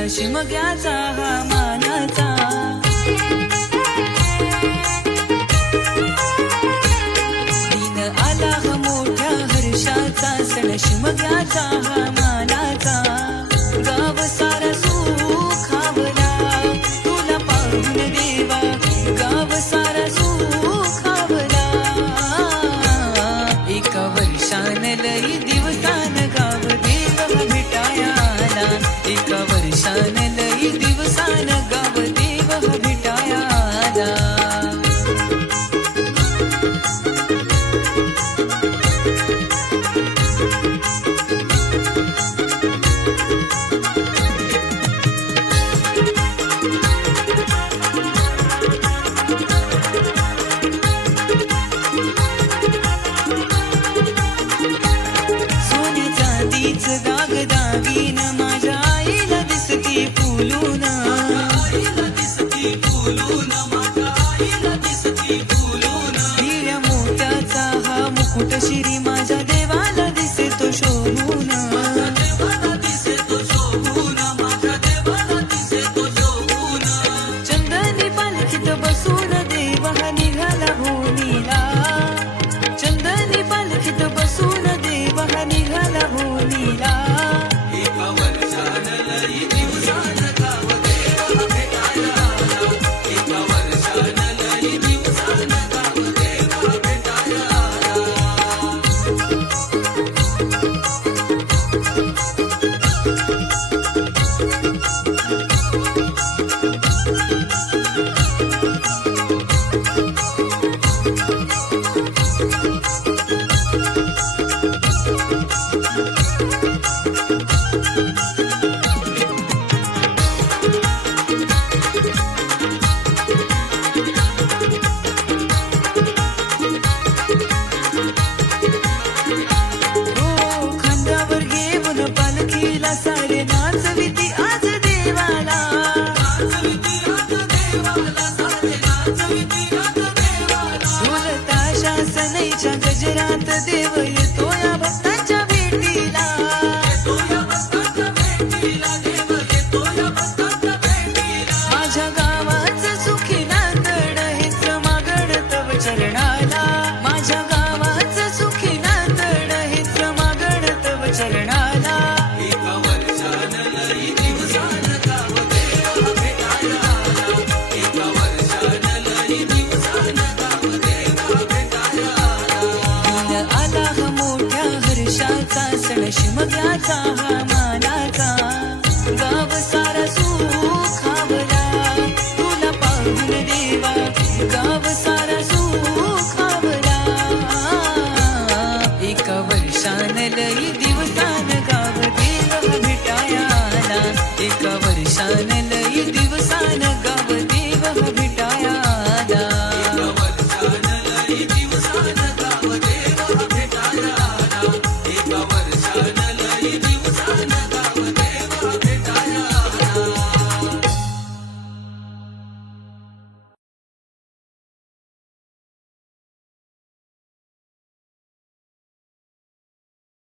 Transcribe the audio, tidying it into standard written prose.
सण शिमग्याचा हा मानाचा दिन आला हा मोठ्या हर्षाचा सण शिमग्याचा हा मानाचा गाव सारा सुखावला तुला पाहून देवा गाव सारा सुखावला एका वर्षान लई दिवसान गाव देव हा भेटाया आला एका वर्षान लई दिवसान गाव देव हा भेटाया आला दागदावीन माझ्या आईला दिसती फुलून हिऱ्या मोत्याचा हा मुकुट शिरी माझ्या देवाला दिसतो शोभून चंदनी पालखीत बसून देव हा निघाला भूमीला चंदनी पालखीत बसून देव हा निघाला भूमीला सारे नाचविती आज देवाला ढोल ताशा सनईच्या गजरात देव येतो या भक्तांच्या भेटीला माझ्या गावाचं सुखी नांदण हेच मागण तव चरणाला माझ्या गावाचं सुखी नांदण हेच मागण तव चरणाला आला हा मोठ्या हर्षाचा सण शिमग्याचा हा